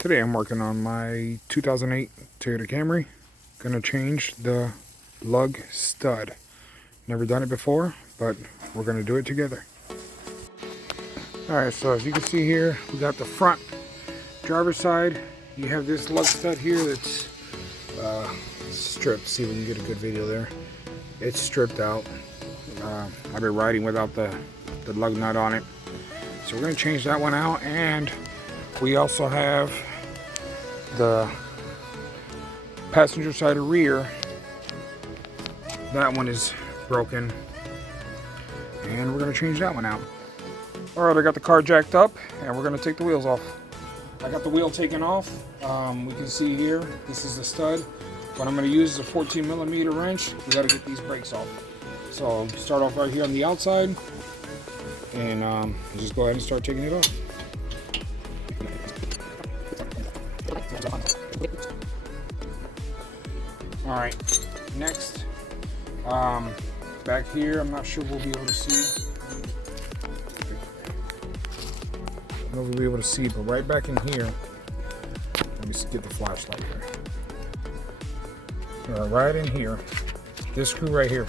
Today I'm working on my 2008 Toyota Camry. Gonna change the lug stud. Never done it before, but we're gonna do it together. Alright, so as you can see here, we got the front driver's side. You have this lug stud here that's stripped. See if we can get a good video there. It's stripped out. I've been riding without the lug nut on it. So we're gonna change that one out, and we also have the passenger side or rear. That one is broken, and we're going to change that one out. Alright, I got the car jacked up, and we're going to take the wheels off. I got the wheel taken off. We can see here, this is the stud. What I'm going to use is a 14mm wrench. We got to get these brakes off. So start off right here on the outside, and just go ahead and start taking it off. Alright, next, back here, I'm not sure we'll be able to see. I don't know if we'll be able to see, but right back in here, let me get the flashlight here. Right in here, this screw right here.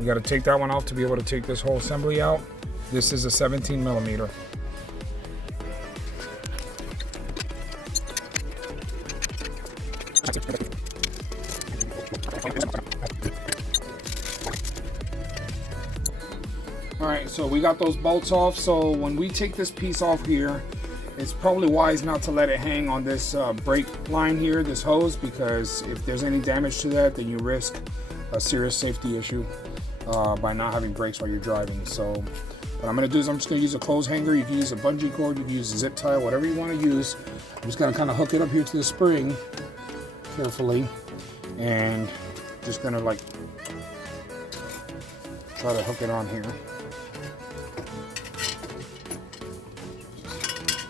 We got to take that one off to be able to take this whole assembly out. This is a 17mm. Alright, so we got those bolts off. So when we take this piece off here, it's probably wise not to let it hang on this brake line here, this hose, because if there's any damage to that, then you risk a serious safety issue by not having brakes while you're driving. So what I'm going to do is I'm just going to use a clothes hanger. You can use a bungee cord, you can use a zip tie, whatever you want to use. I'm just going to kind of hook it up here to the spring carefully, and just going to like try to hook it on here.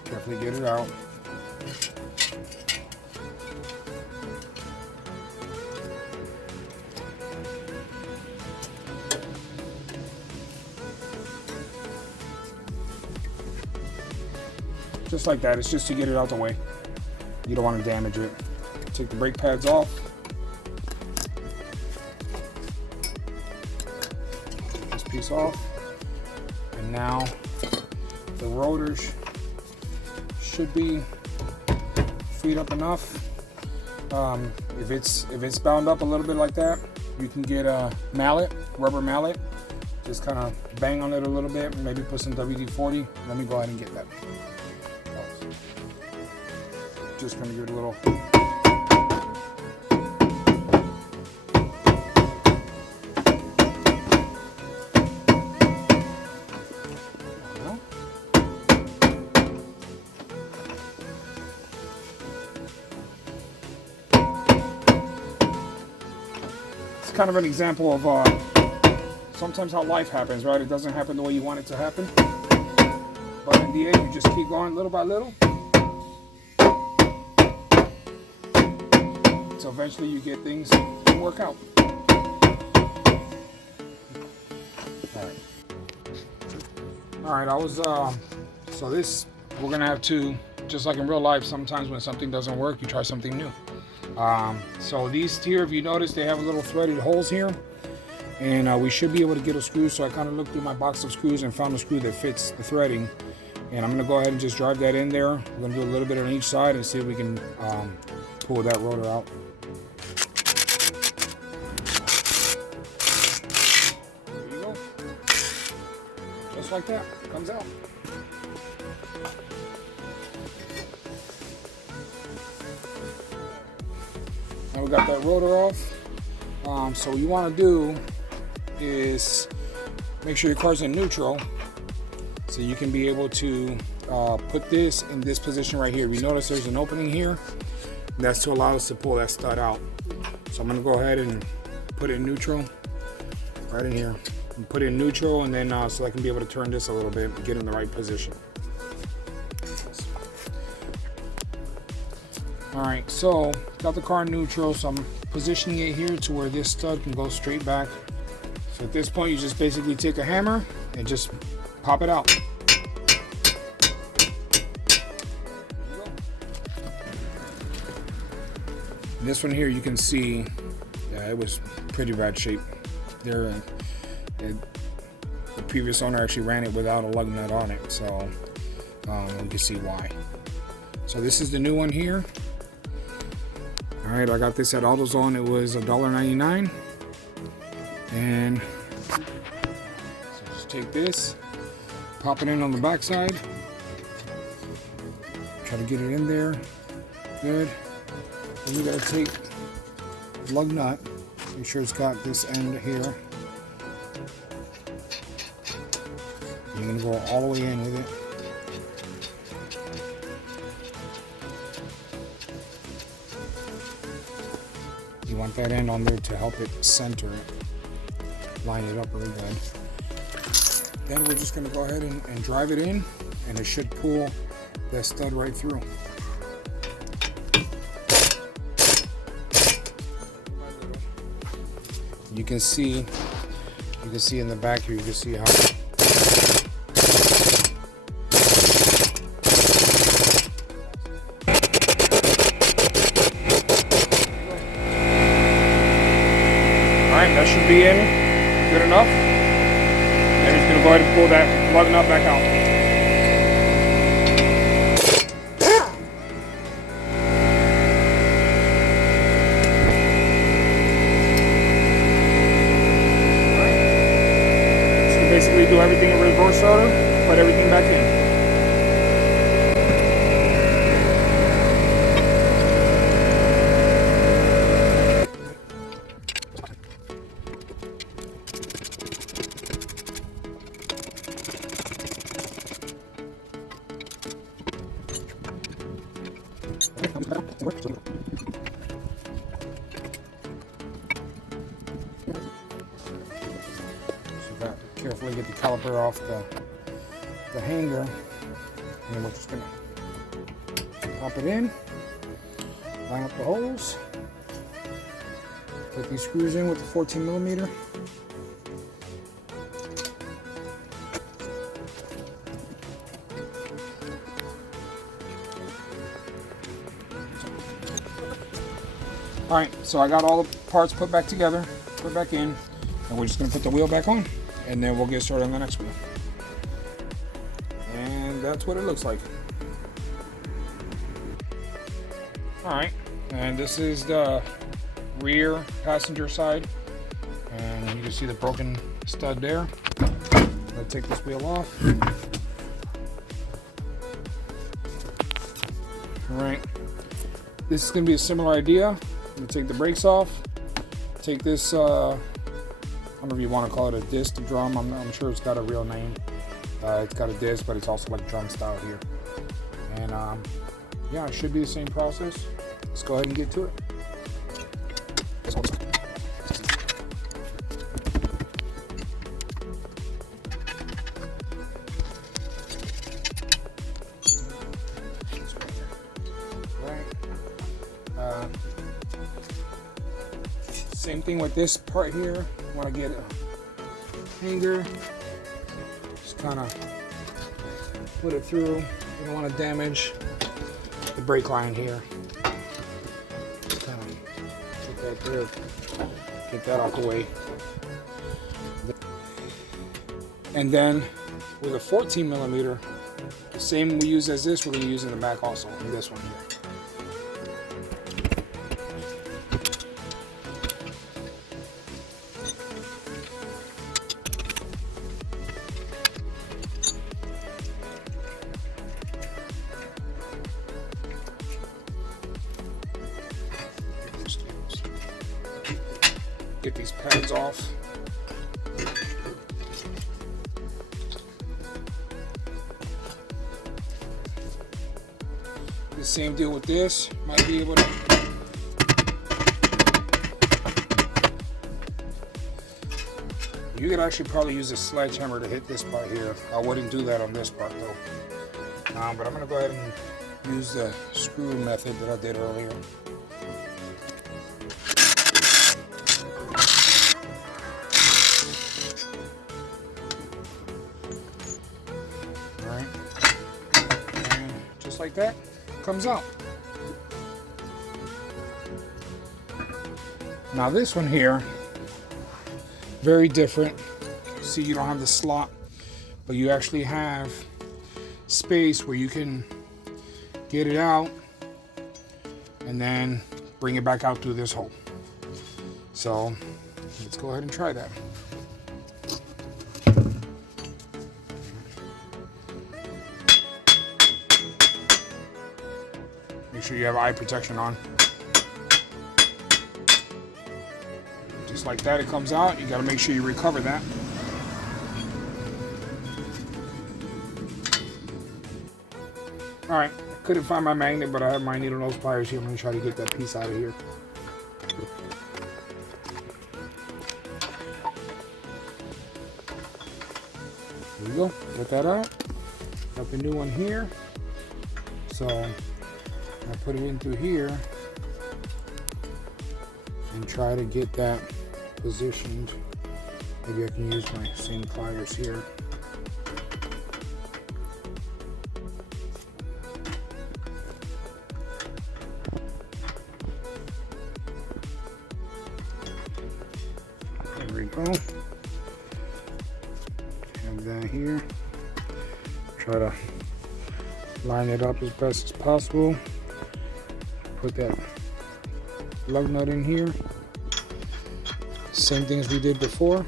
Carefully get it out. Just like that. It's just to get it out the way. You don't want to damage it. Take the brake pads off. This piece off. And now the rotors should be freed up enough. If it's bound up a little bit like that, you can get a mallet, rubber mallet. Just kind of bang on it a little bit, maybe put some WD-40. Let me go ahead and get that. Just gonna give it a little. It's kind of an example of sometimes how life happens, right? It doesn't happen the way you want it to happen, but in the end, you just keep going little by little. So eventually you get things to work out. Alright, so this, we're gonna have to, just like in real life, sometimes when something doesn't work, you try something new. So these here, if you notice, they have a little threaded holes here, and we should be able to get a screw. So I kind of looked through my box of screws and found a screw that fits the threading, and I'm gonna go ahead and just drive that in there. We're gonna do a little bit on each side and see if we can pull that rotor out. There you go. Just like that, it comes out. Now we got that rotor off. So what you want to do is make sure your car's in neutral, so you can be able to put this in this position right here. We notice there's an opening here. That's to allow us to pull that stud out. So I'm going to go ahead and put it in neutral right in here. And put it in neutral, and then so I can be able to turn this a little bit and get in the right position. Alright, so got the car in neutral, so I'm positioning it here to where this stud can go straight back. So at this point, you just basically take a hammer and just pop it out. This one here, you can see, yeah, it was pretty bad shape. The previous owner actually ran it without a lug nut on it, so you can see why. So this is the new one here. All right, I got this at AutoZone. It was $1.99, and so just take this, pop it in on the back side, try to get it in there. Good. Then you gotta take the lug nut, make sure it's got this end here. You're gonna go all the way in with it. You want that end on there to help it center it, line it up really good. Then we're just gonna go ahead and drive it in, and it should pull that stud right through. You can see in the back here, you can see how alright, that should be in good enough. And he's gonna go ahead and pull that lug nut back out. Basically do everything in reverse order, put everything back in. Carefully get the caliper off the hanger, and then we're just gonna pop it in, line up the holes, put these screws in with the 14mm. All right, so I got all the parts put back together, put back in, and we're just gonna put the wheel back on, and then we'll get started on the next wheel. And that's what it looks like. All right, and this is the rear passenger side, and you can see the broken stud there. I'll take this wheel off. All right, this is gonna be a similar idea. I'm gonna take the brakes off, take this, I don't know if you want to call it a disc drum. I'm sure it's got a real name. It's got a disc, but it's also like drum style here. And yeah, it should be the same process. Let's go ahead and get to it. Same thing with this part here. Want to get a hanger, just kind of put it through. You don't want to damage the brake line here. Just kind of get that there, get that out the way. And then with a 14mm, the same we use as this, we're going to use in the back also, in this one here. Get these pads off. The same deal with this. Might be able to. You could actually probably use a sledgehammer to hit this part here. I wouldn't do that on this part though. But I'm gonna go ahead and use the screw method that I did earlier. Like that, comes out. Now this one here, very different. See, you don't have the slot, but you actually have space where you can get it out and then bring it back out through this hole. So let's go ahead and try that. Make sure you have eye protection on. Just like that, it comes out. You got to make sure you recover that. All right, I couldn't find my magnet, but I have my needle nose pliers here. I'm going to try to get that piece out of here. There we go. Get that out. Got the new one here. So I put it in through here and try to get that positioned. Maybe I can use my same pliers here. There we go. Have that here. Try to line it up as best as possible. Put that lug nut in here. Same thing as we did before.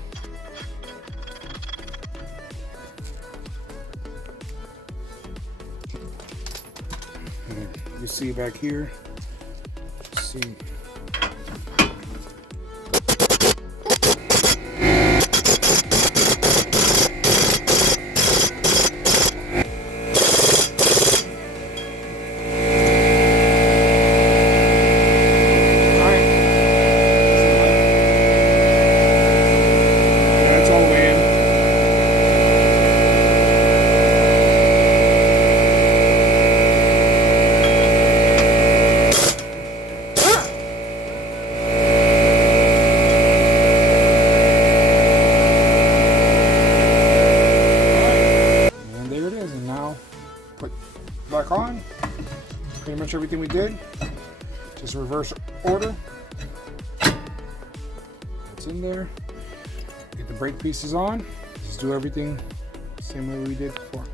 And you see back here. See. Back on. Pretty much everything we did. Just reverse order. It's in there. Get the brake pieces on. Just do everything the same way we did before.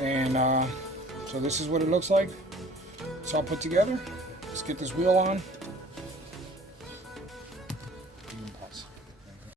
And so this is what it looks like. It's all put together. Let's get this wheel on.